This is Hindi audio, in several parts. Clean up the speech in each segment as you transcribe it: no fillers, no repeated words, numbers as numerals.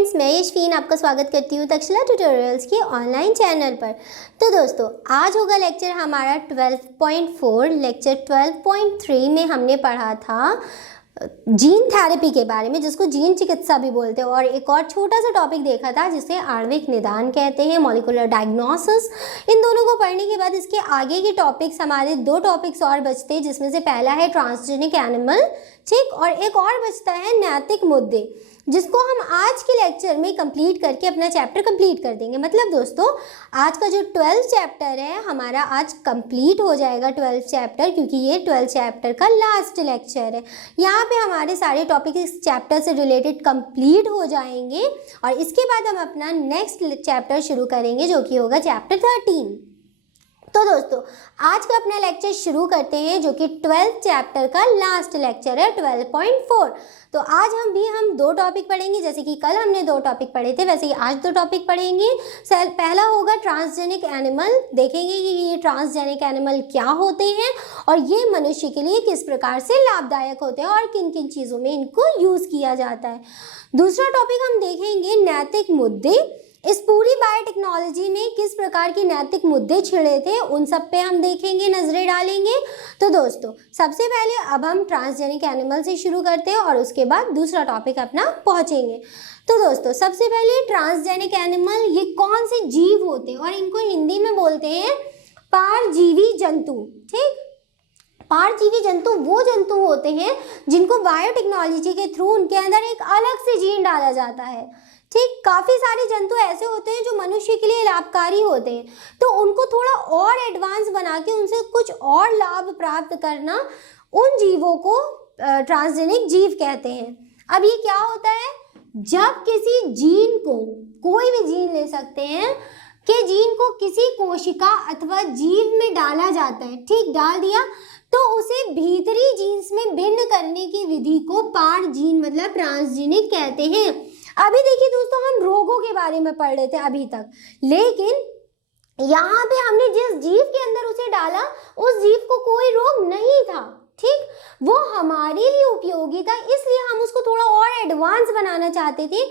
फ्रेंड्स, मैं यशवीन आपका स्वागत करती हूँ तक्षशिला ट्यूटोरियल्स के ऑनलाइन चैनल पर। तो दोस्तों, आज होगा लेक्चर हमारा 12.4। लेक्चर 12.3 में हमने पढ़ा था जीन थेरेपी के बारे में, जिसको जीन चिकित्सा भी बोलते हैं, और एक और छोटा सा टॉपिक देखा था जिसे आणविक निदान कहते हैं, मॉलिक्यूलर डायग्नोसिस। इन दोनों को पढ़ने के बाद इसके आगे के टॉपिक्स, हमारे दो टॉपिक्स और बचते हैं, जिसमें से पहला है ट्रांसजेनिक एनिमल, ठीक, और एक और बचता है नैतिक मुद्दे, जिसको हम आज के लेक्चर में कंप्लीट करके अपना चैप्टर कंप्लीट कर देंगे। मतलब दोस्तों, आज का जो 12th चैप्टर है हमारा आज कंप्लीट हो जाएगा 12th चैप्टर, क्योंकि ये 12th चैप्टर का लास्ट लेक्चर है। यहाँ पे हमारे सारे टॉपिक इस चैप्टर से रिलेटेड कंप्लीट हो जाएंगे और इसके बाद हम अपना नेक्स्ट चैप्टर शुरू करेंगे, जो कि होगा चैप्टर 13। तो दोस्तों, आज का अपना लेक्चर शुरू करते हैं, जो कि 12th चैप्टर का लास्ट लेक्चर है 12.4। तो आज हम दो टॉपिक पढ़ेंगे, जैसे कि कल हमने दो टॉपिक पढ़े थे, वैसे ही आज दो टॉपिक पढ़ेंगे। पहला होगा ट्रांसजेनिक एनिमल। देखेंगे कि ये ट्रांसजेनिक एनिमल क्या होते हैं और ये मनुष्य के लिए किस प्रकार से लाभदायक होते हैं और किन किन चीज़ों में इनको यूज़ किया जाता है। दूसरा टॉपिक हम देखेंगे नैतिक मुद्दे। इस पूरी बायोटेक्नोलॉजी में किस प्रकार के नैतिक मुद्दे छिड़े थे, उन सब पे हम देखेंगे, नजरें डालेंगे। तो दोस्तों, सबसे पहले अब हम ट्रांसजेनिक एनिमल से शुरू करते हैं और उसके बाद दूसरा टॉपिक अपना पहुंचेंगे। तो दोस्तों, सबसे पहले ट्रांसजेनिक एनिमल ये कौन से जीव होते हैं, और इनको हिंदी में बोलते हैं परजीवी जंतु। ठीक, परजीवी जंतु वो जंतु होते हैं जिनको बायोटेक्नोलॉजी के थ्रू उनके अंदर एक अलग से जीन डाला जाता है। ठीक, काफ़ी सारे जंतु ऐसे होते हैं जो मनुष्य के लिए लाभकारी होते हैं, तो उनको थोड़ा और एडवांस बना के उनसे कुछ और लाभ प्राप्त करना, उन जीवों को ट्रांसजेनिक जीव कहते हैं। अब ये क्या होता है, जब किसी जीन को, कोई भी जीन ले सकते हैं, कि जीन को किसी कोशिका अथवा जीव में डाला जाता है, ठीक, डाल दिया, तो उसे भीतरी जीन्स में भिन्न करने की विधि को परजीन मतलब ट्रांसजेनिक कहते हैं। अभी देखिए दोस्तों, हम रोगों के बारे में पढ़ रहे थे अभी तक, लेकिन यहाँ पे हमने जिस जीव के अंदर उसे डाला, उस जीव को कोई रोग नहीं था। ठीक, वो हमारे लिए उपयोगी था, इसलिए हम उसको थोड़ा और एडवांस बनाना चाहते थे,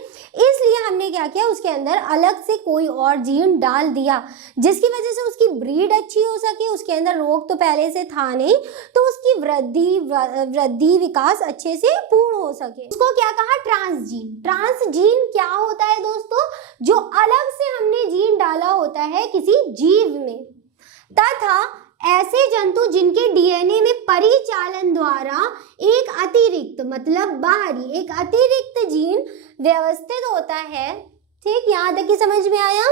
इसलिए हमने क्या किया, उसके अंदर अलग से कोई और जीन डाल दिया, जिसकी वजह से उसकी ब्रीड अच्छी हो सके। उसके अंदर रोग तो पहले से था नहीं, तो उसकी वृद्धि विकास अच्छे से पूर्ण हो सके। उसको क्या कहा, ट्रांसजीन। ट्रांसजीन क्या होता है दोस्तों, जो अलग से हमने जीन डाला होता है किसी जीव में, तथा ऐसे जंतु जिनके डीएनए में परिचालन द्वारा एक अतिरिक्त मतलब बाहरी एक अतिरिक्त जीन व्यवस्थित होता है। ठीक, यहाँ तक की समझ में आया।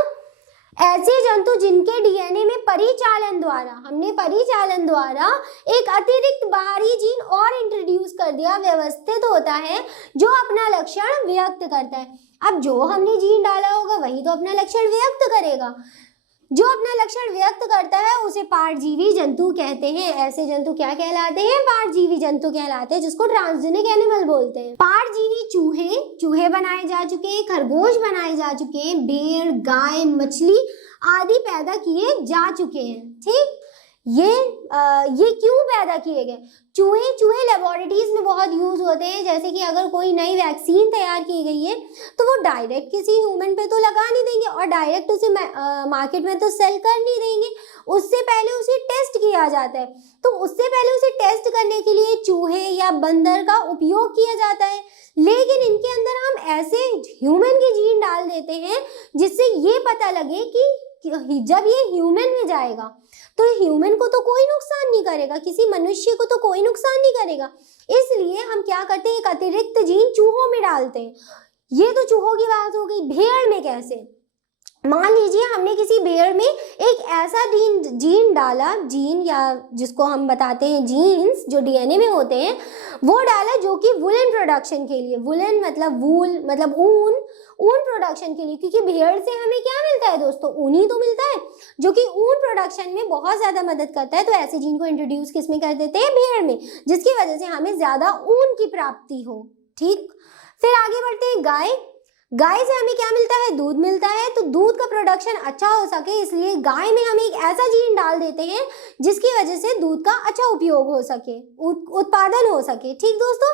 ऐसे जंतु जिनके डीएनए में परिचालन द्वारा, हमने परिचालन द्वारा एक अतिरिक्त बाहरी जीन और इंट्रोड्यूस कर दिया, व्यवस्थित होता है, जो अपना लक्षण व्यक्त करता है। अब जो हमने जीन डाला होगा वही तो अपना लक्षण व्यक्त करेगा। जो अपना लक्षण व्यक्त करता है उसे परजीवी जंतु कहते हैं। ऐसे जंतु क्या कहलाते हैं, परजीवी जंतु कहलाते हैं, जिसको ट्रांसजेनिक एनिमल बोलते हैं। परजीवी चूहे बनाए जा चुके हैं, खरगोश बनाए जा चुके हैं, भेड़, गाय, मछली आदि पैदा किए जा चुके हैं। ठीक, ये क्यों पैदा किए गए, चूहे लेबोरेटरीज में बहुत यूज होते हैं। जैसे कि अगर कोई नई वैक्सीन तैयार की गई है तो वो डायरेक्ट किसी ह्यूमन पे तो लगा नहीं देंगे और डायरेक्ट उसे मार्केट में तो सेल कर नहीं देंगे, उससे पहले उसे टेस्ट किया जाता है। तो उससे पहले उसे टेस्ट करने के लिए चूहे या बंदर का उपयोग किया जाता है, लेकिन इनके अंदर हम ऐसे ह्यूमन की जीन डाल देते हैं जिससे ये पता लगे कि जब ये ह्यूमन में जाएगा तो ह्यूमन को तो कोई नुकसान नहीं करेगा, किसी मनुष्य को तो कोई नुकसान नहीं करेगा। इसलिए हम क्या करते हैं, एक अतिरिक्त जीन चूहों में डालते हैं। ये तो चूहों की बात हो गई। भेड़ में कैसे, मान लीजिए हमने किसी भेड़ में एक ऐसा जीन डाला, जीन या जिसको हम बताते हैं जीन्स, जो डीएनए में होते हैं, वो डाला, जो कि वुलन प्रोडक्शन के लिए, वुलन मतलब वूल मतलब ऊन प्रोडक्शन के लिए, क्योंकि भेड़ से हमें क्या मिलता है दोस्तों, ऊन ही तो मिलता है, जो कि ऊन प्रोडक्शन में बहुत ज्यादा मदद करता है। तो ऐसे जीन को इंट्रोड्यूस किस में कर देते हैं, भेड़ में, जिसकी वजह से हमें ज्यादा ऊन की प्राप्ति हो। ठीक, फिर आगे बढ़ते हैं गाय से हमें क्या मिलता है, दूध मिलता है। तो दूध का प्रोडक्शन अच्छा हो सके, इसलिए गाय में हम एक ऐसा जीन डाल देते हैं जिसकी वजह से दूध का अच्छा उपयोग हो सके, उत्पादन हो सके। ठीक दोस्तों,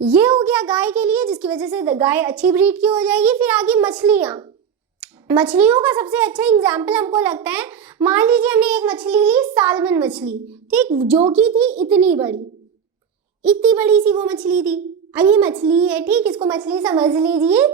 ये हो गया गाय के लिए, जिसकी वजह से गाय अच्छी ब्रीड की हो जाएगी। फिर आगे मछलियाँ, मछलियों का सबसे अच्छा एग्जाम्पल हमको लगता है, मान लीजिए हमने एक मछली ली, सालमन मछली, ठीक, जो कि थी इतनी बड़ी सी वो मछली थी। अब ये मछली है, ठीक, इसको मछली समझ लीजिए,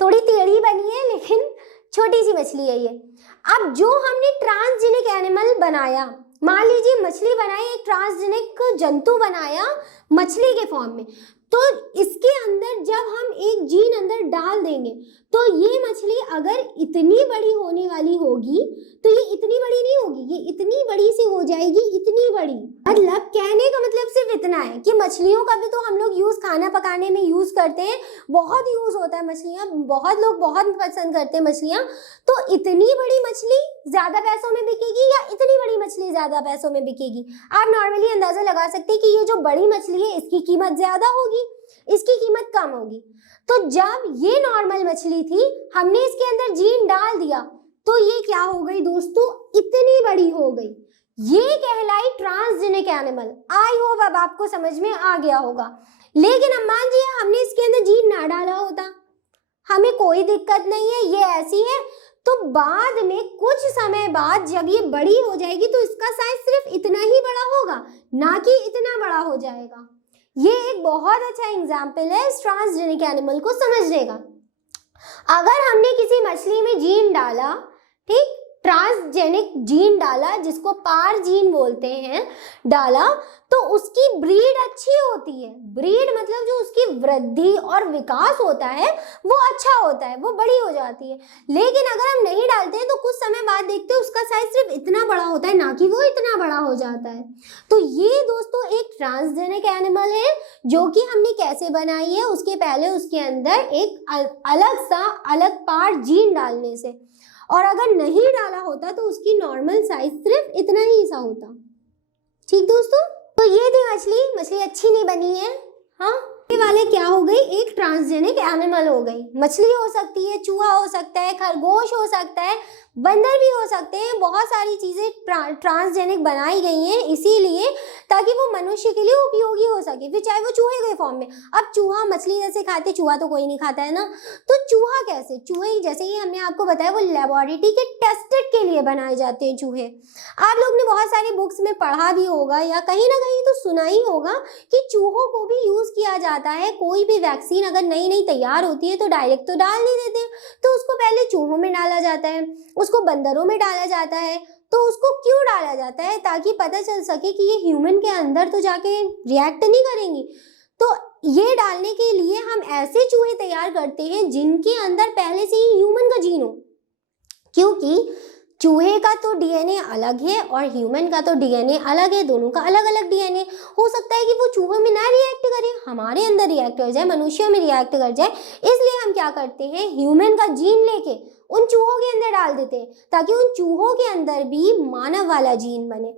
थोड़ी टेढ़ी बनी है लेकिन छोटी सी मछली है ये। अब जो हमने ट्रांसजेनिक एनिमल बनाया, मान लीजिए मछली बनाई, एक ट्रांसजेनिक जंतु बनाया मछली के फॉर्म में, तो इसके अंदर जब हम एक जीन अंदर डाल देंगे तो ये मछली अगर इतनी बड़ी होने वाली होगी तो ये इतनी बड़ी नहीं होगी, ये इतनी बड़ी सी हो जाएगी, इतनी बड़ी। मतलब कहने का मतलब सिर्फ इतना है कि मछलियों का भी तो हम लोग यूज खाना पकाने में यूज करते हैं, बहुत यूज होता है मछलियाँ, बहुत लोग बहुत पसंद करते हैं मछलियाँ। तो इतनी बड़ी मछली ज्यादा पैसों में बिकेगी या इतनी बड़ी मछली ज्यादा पैसों में बिकेगी? आप नॉर्मली अंदाजा लगा सकते हैं कि ये जो बड़ी मछली है इसकी कीमत ज्यादा होगी, इसकी कीमत कम होगी। तो जब ये नॉर्मल मछली थी, हमने इसके अंदर जीन डाल दिया तो ये क्या हो गई दोस्तों, इतनी बड़ी हो गई। ये कहलाई ट्रांसजेनिक एनिमल। आई होप अब आपको समझ में आ गया होगा। लेकिन अब मान लीजिए हमने इसके अंदर जीन ना डाला होता, हमें कोई दिक्कत नहीं है, ये ऐसी है, तो बाद में कुछ समय बाद जब ये बड़ी हो जाएगी तो इसका साइज सिर्फ इतना ही बड़ा होगा, ना कि इतना बड़ा हो जाएगा। ये एक बहुत अच्छा एग्जाम्पल है इस ट्रांसजेनिक एनिमल को समझने का। अगर हमने किसी मछली में जीन डाला, ठीक, ट्रांसजेनिक जीन डाला जिसको पार जीन बोलते हैं, डाला, तो उसकी ब्रीड अच्छी होती है। ब्रीड मतलब जो उसकी वृद्धि और विकास होता है वो अच्छा होता है, वो बड़ी हो जाती है। लेकिन अगर हम नहीं डालते हैं तो कुछ समय बाद देखते हैं उसका साइज सिर्फ इतना बड़ा होता है, ना कि वो इतना बड़ा हो जाता है। तो ये दोस्तों एक ट्रांसजेनिक एनिमल है जो कि हमने कैसे बनाई है, उसके पहले उसके अंदर एक अलग पार जीन डालने से, और अगर नहीं डाला होता तो उसकी नॉर्मल साइज सिर्फ इतना ही सा होता। ठीक दोस्तों, तो ये थी मछली अच्छी नहीं बनी है। हाँ, ये वाले क्या हो गई, एक ट्रांसजेनिक एनिमल हो गई। मछली हो सकती है, चूहा हो सकता है, खरगोश हो सकता है, बंदर भी हो सकते हैं। बहुत सारी चीजें ट्रांसजेनिक बनाई गई हैं इसीलिए ताकि वो मनुष्य के लिए उपयोगी हो सके, फिर चाहे वो चूहे के फॉर्म में। अब चूहा मछली जैसे खाते, चूहा तो कोई नहीं खाता है ना, तो चूहा कैसे, चूहे जैसे ही हमने आपको बताया वो लेबोरेटरी के टेस्टेड के लिए बनाए जाते हैं चूहे। आप लोग ने बहुत सारी बुक्स में पढ़ा भी होगा या कहीं ना कहीं तो सुना ही होगा कि चूहों को भी यूज किया जाता है। कोई भी वैक्सीन अगर नई तैयार होती है तो डायरेक्ट तो डाल नहीं देते, तो उसको पहले चूहों में डाला जाता है, उसको बंदरों में डाला जाता है। तो उसको क्यों डाला जाता है, ताकि पता चल सके कि ये ह्यूमन के अंदर तो जाके रिएक्ट नहीं करेंगी। तो ये डालने के लिए हम ऐसे चूहे तैयार करते हैं जिनके अंदर पहले से ही ह्यूमन का जीन हो, क्योंकि चूहे का तो डीएनए अलग है और ह्यूमन का तो डीएनए अलग है, दोनों का अलग अलग डीएनए। हो सकता है कि वो चूहे में ना रिएक्ट करे, हमारे अंदर रिएक्ट कर जाए, मनुष्यों में रिएक्ट कर जाए। इसलिए हम क्या करते हैं, ह्यूमन का जीन लेके उन चूहों के अंदर डाल देते हैं ताकि उन चूहों के अंदर भी मानव वाला जीन बने।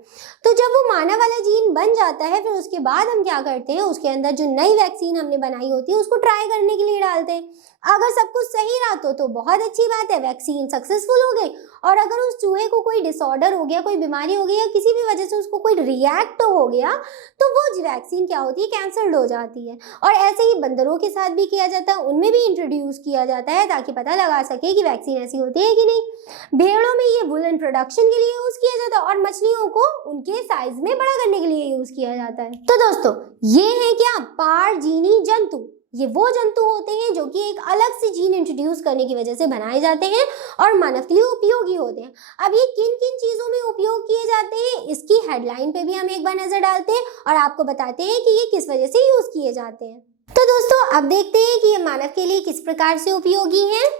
तो जब वो मानव वाला जीन बन जाता है, फिर उसके बाद हम क्या करते हैं, उसके अंदर जो नई वैक्सीन हमने बनाई होती है उसको ट्राई करने के लिए डालते हैं। अगर सब कुछ सही रहा तो बहुत अच्छी बात है, वैक्सीन सक्सेसफुल हो गई। और अगर उस चूहे को कोई डिसऑर्डर हो गया, कोई बीमारी हो गई या किसी भी वजह से उसको कोई रिएक्ट हो गया, तो वो वैक्सीन क्या होती है, कैंसल्ड हो जाती है। और ऐसे ही बंदरों के साथ भी किया जाता है, उनमें भी इंट्रोड्यूस किया जाता है ताकि पता लगा सके कि वैक्सीन ऐसी होती है कि नहीं। भेड़ों में ये वुलन प्रोडक्शन के लिए यूज किया जाता है और मछलियों को उनके साइज में बड़ा करने के लिए यूज किया जाता है। तो दोस्तों, ये है क्या, पारजीनी जंतु। ये वो जंतु होते हैं जो कि एक अलग से जीन इंट्रोड्यूस करने की वजह से बनाए जाते हैं और मानव के लिए उपयोगी होते हैं। अब ये किन किन चीजों में उपयोग किए जाते हैं, इसकी हेडलाइन पे भी हम एक बार नजर डालते हैं और आपको बताते हैं कि ये किस वजह से यूज किए जाते हैं। तो दोस्तों, अब देखते हैं कि ये मानव के लिए किस प्रकार से उपयोगी हैं।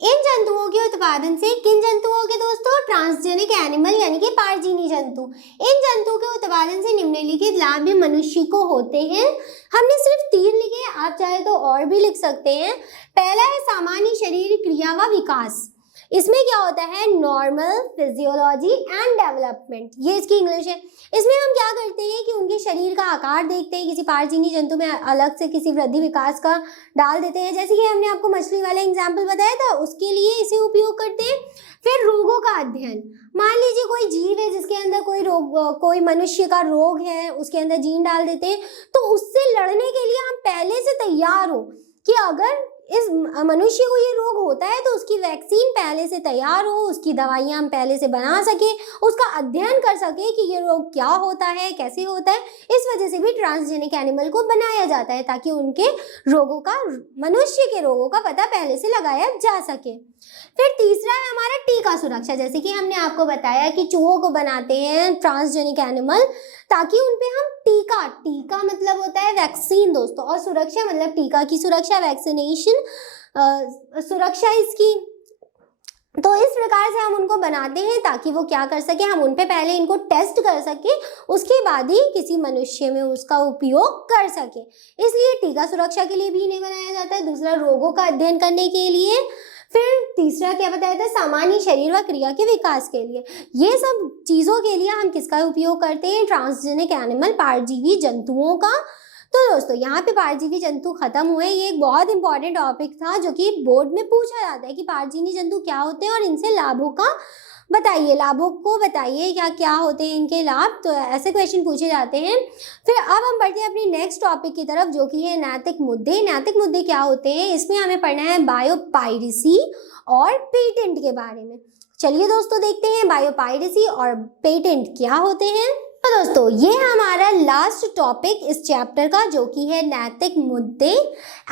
इन जंतुओं के उत्पादन से, किन जंतुओं के दोस्तों, ट्रांसजेनिक एनिमल यानी कि पारजीनी जंतु, इन जंतुओं के उत्पादन से निम्नलिखित लाभ भी मनुष्य को होते हैं। हमने सिर्फ 3 लिखे हैं, आप चाहे तो और भी लिख सकते हैं। पहला है सामान्य शरीर क्रिया व विकास। इसमें क्या होता है, नॉर्मल फिजियोलॉजी एंड डेवलपमेंट, ये इसकी इंग्लिश है। इसमें हम क्या करते हैं कि उनके शरीर का आकार देखते हैं, किसी पारजीवी जंतु में अलग से किसी वृद्धि विकास का डाल देते हैं, जैसे कि हमने आपको मछली वाला एग्जाम्पल बताया था, उसके लिए इसे उपयोग करते हैं। फिर रोगों का अध्ययन, मान लीजिए कोई जीव है जिसके अंदर कोई रोग, कोई मनुष्य का रोग है, उसके अंदर जीन डाल देते हैं, तो उससे लड़ने के लिए हम पहले से तैयार हो कि अगर इस मनुष्य को ये रोग होता है तो उसकी वैक्सीन पहले से तैयार हो, उसकी दवाइयां हम पहले से बना सके, उसका अध्ययन कर सके कि ये रोग क्या होता है, कैसे होता है। इस वजह से भी ट्रांसजेनिक एनिमल को बनाया जाता है ताकि उनके रोगों का, मनुष्य के रोगों का पता पहले से लगाया जा सके। फिर तीसरा है हमारा टीका सुरक्षा, जैसे कि हमने आपको बताया कि चूहों को बनाते हैं ट्रांसजेनिक एनिमल ताकि उनपे हम टीका, टीका मतलब होता है वैक्सीन दोस्तों, और सुरक्षा मतलब टीका की सुरक्षा, वैक्सीनेशन सुरक्षा इसकी। तो इस प्रकार से हम उनको बनाते हैं ताकि वो क्या कर सके, हम उन पे पहले इनको टेस्ट कर सके, उसके बाद ही किसी मनुष्य में उसका उपयोग कर सके। इसलिए टीका सुरक्षा के लिए भी इन्हें बनाया जाता है। दूसरा रोगों का अध्ययन करने के लिए। फिर तीसरा क्या बताया था, सामान्य शरीर व क्रिया के विकास के लिए। ये सब चीज़ों के लिए हम किसका उपयोग करते हैं, ट्रांसजेनिक एनिमल, परजीवी जंतुओं का। तो दोस्तों यहाँ पे परजीवी जंतु खत्म हुए। ये एक बहुत इंपॉर्टेंट टॉपिक था जो कि बोर्ड में पूछा जाता है कि परजीवी जंतु क्या होते हैं और इनसे लाभों का बताइए, लाभों को बताइए, क्या क्या होते हैं इनके लाभ। तो ऐसे क्वेश्चन पूछे जाते हैं। फिर अब हम बढ़ते हैं अपनी नेक्स्ट टॉपिक की तरफ जो कि है नैतिक मुद्दे। नैतिक मुद्दे क्या होते हैं, इसमें हमें पढ़ना है बायोपायरेसी और पेटेंट के बारे में। चलिए दोस्तों देखते हैं बायोपायरेसी और पेटेंट क्या होते हैं। तो दोस्तों ये हमारा लास्ट टॉपिक इस चैप्टर का जो कि है नैतिक मुद्दे,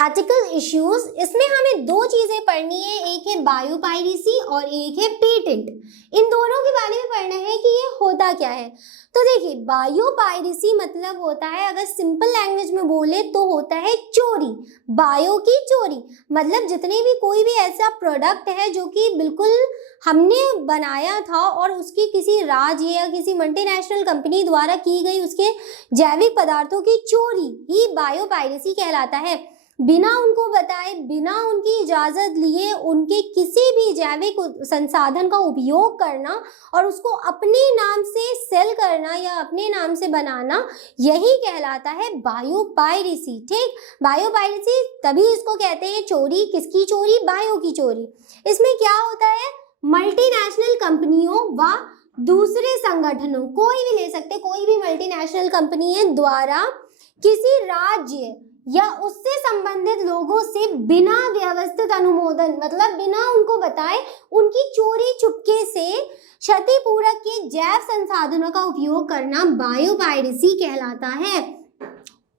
एथिकल इश्यूज। इसमें हमें दो चीजें पढ़नी है, एक है बायोपायरेसी और एक है पेटेंट। इन दोनों के बारे में पढ़ना है कि ये होता क्या है। तो देखिए बायोपायरेसी मतलब होता है, अगर सिंपल लैंग्वेज में बोले तो होता है चोरी, बायो की चोरी, मतलब जितने भी कोई भी ऐसा प्रोडक्ट है जो कि बिल्कुल हमने बनाया था और उसकी किसी राज्य या किसी मल्टीनेशनल कंपनी द्वारा की गई उसके जैविक पदार्थों की चोरी ही बायोपायरेसी कहलाता है। बिना उनको बताए, बिना उनकी इजाज़त लिए उनके किसी भी जैविक संसाधन का उपयोग करना और उसको अपने नाम से सेल करना या अपने नाम से बनाना, यही कहलाता है बायोपायरेसी। ठीक, बायोपायरेसी तभी इसको कहते हैं चोरी। किसकी चोरी, बायो की चोरी। इसमें क्या होता है, मल्टीनेशनल कंपनियों व दूसरे संगठनों, कोई भी ले सकते, कोई भी मल्टीनेशनल कंपनी है, द्वारा किसी राज्य या उससे संबंधित लोगों से बिना व्यवस्थित अनुमोदन, मतलब बिना उनको बताए, उनकी चोरी चुपके से क्षतिपूरक के जैव संसाधनों का उपयोग करना बायोपायरेसी कहलाता है।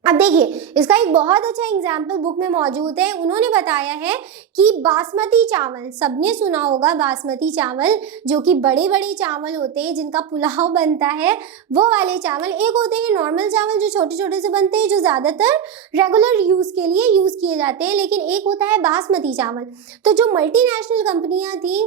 अब देखिए इसका एक बहुत अच्छा एग्जाम्पल बुक में मौजूद है। उन्होंने बताया है कि बासमती चावल, सबने सुना होगा बासमती चावल, जो कि बड़े बड़े चावल होते हैं जिनका पुलाव बनता है, वो वाले चावल। एक होते हैं नॉर्मल चावल जो छोटे छोटे से बनते हैं, जो ज़्यादातर रेगुलर यूज़ के लिए यूज़ किए जाते हैं, लेकिन एक होता है बासमती चावल। तो जो मल्टीनेशनल कंपनियां थी,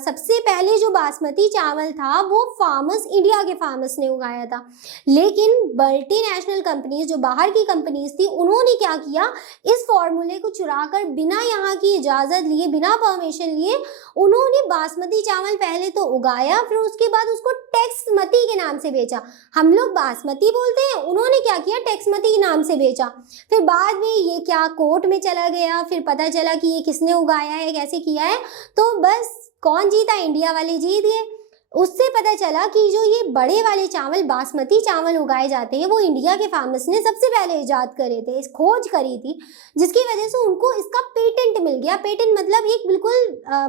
सबसे पहले जो बासमती चावल था वो फार्मर्स, इंडिया के फार्मर्स ने उगाया था, लेकिन मल्टीनेशनल कंपनीज जो बाहर कंपनीज थी, उन्होंने क्या किया, इस फॉर्मूले को चुराकर बिना यहाँ की इजाजत लिए, बिना परमिशन लिए, उन्होंने बासमती चावल पहले तो उगाया, फिर उसके बाद उसको टेक्समती के नाम से बेचा। हम लोग बासमती बोलते हैं, उन्होंने क्या किया, टेक्समती के नाम से बेचा। फिर बाद में ये क्या कोर्ट में चला गया, फिर पता चला कि ये किसने उगाया है, कैसे किया है, तो बस कौन जीता, इंडिया वाले जीत गए। उससे पता चला कि जो ये बड़े वाले चावल, बासमती चावल उगाए जाते हैं, वो इंडिया के फार्मर्स ने सबसे पहले इजाद करे थे, इस खोज करी थी, जिसकी वजह से उनको इसका पेटेंट मिल गया। पेटेंट मतलब एक बिल्कुल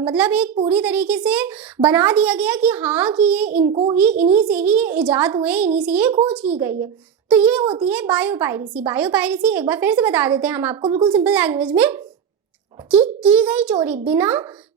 मतलब एक पूरी तरीके से बना दिया गया कि हाँ कि ये इनको ही, इन्हीं से ही ये इजाद हुए, इन्हीं से ये खोज की गई है। तो ये होती है बायोपायरेसी। बायोपायरेसी एक बार फिर से बता देते हैं हम आपको बिल्कुल सिंपल लैंग्वेज में, कि गई चोरी, बिना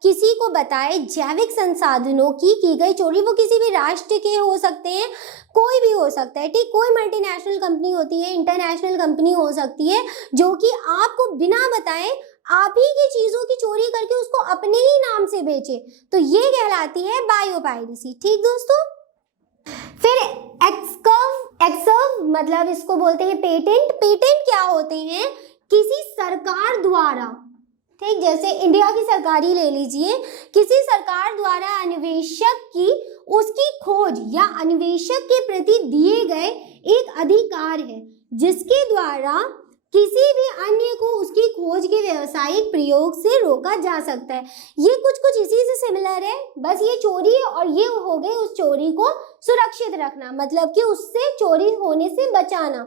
किसी को बताए जैविक संसाधनों की गई चोरी। वो किसी भी राष्ट्र के हो सकते हैं, कोई भी हो सकता है, ठीक, कोई मल्टीनेशनल कंपनी होती है, इंटरनेशनल कंपनी हो सकती है, जो कि आपको बिना बताए आप ही की चीजों की चोरी करके उसको अपने ही नाम से बेचे, तो ये कहलाती है बायोपायरेसी। ठीक दोस्तों, फिर एक्सर्व मतलब इसको बोलते हैं पेटेंट। पेटेंट क्या होते हैं, किसी सरकार द्वारा ठीक, जैसे इंडिया की सरकारी ले लीजिए, किसी सरकार द्वारा अन्वेषक की उसकी खोज या अन्वेषक के प्रति दिए गए एक अधिकार है जिसके द्वारा किसी भी अन्य को उसकी खोज के व्यावसायिक प्रयोग से रोका जा सकता है। ये कुछ कुछ इसी से सिमिलर है, बस ये चोरी और ये हो गई उस चोरी को सुरक्षित रखना, मतलब कि उससे चोरी होने से बचाना।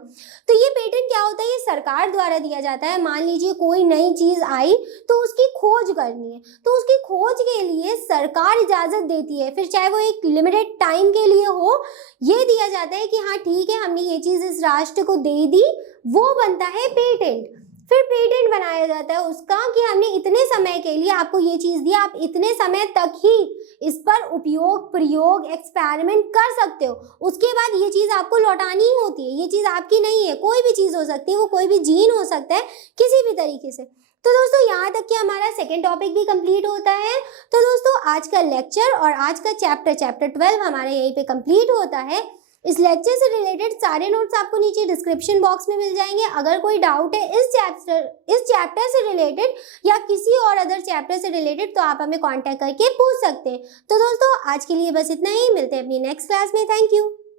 तो ये पेटेंट क्या होता है, ये सरकार द्वारा दिया जाता है। मान लीजिए कोई नई चीज आई तो उसकी खोज करनी है, तो उसकी खोज के लिए सरकार इजाजत देती है, फिर चाहे वो एक लिमिटेड टाइम के लिए हो, ये दिया जाता है कि हाँ ठीक है हमने ये चीज इस राष्ट्र को दे दी, वो बनता है पेटेंट। फिर पेटेंट बनाया जाता है उसका कि हमने इतने समय के लिए आपको ये चीज दी, आप इतने समय तक ही इस पर उपयोग प्रयोग एक्सपेरिमेंट कर सकते हो, उसके बाद ये चीज आपको लौटानी ही होती है, ये चीज आपकी नहीं है। कोई भी चीज हो सकती है, वो कोई भी जीन हो सकता है किसी भी तरीके से। तो दोस्तों यहाँ तक कि हमारा सेकेंड टॉपिक भी कंप्लीट होता है। तो दोस्तों आज का लेक्चर और आज का चैप्टर 12 हमारे यहीं पे कंप्लीट होता है। इस लेक्चर से रिलेटेड सारे नोट्स आपको नीचे डिस्क्रिप्शन बॉक्स में मिल जाएंगे। अगर कोई डाउट है इस चैप्टर से रिलेटेड या किसी और अदर चैप्टर से रिलेटेड तो आप हमें कांटेक्ट करके पूछ सकते हैं। तो दोस्तों आज के लिए बस इतना ही, मिलते हैं अपनी नेक्स्ट क्लास में। Thank you.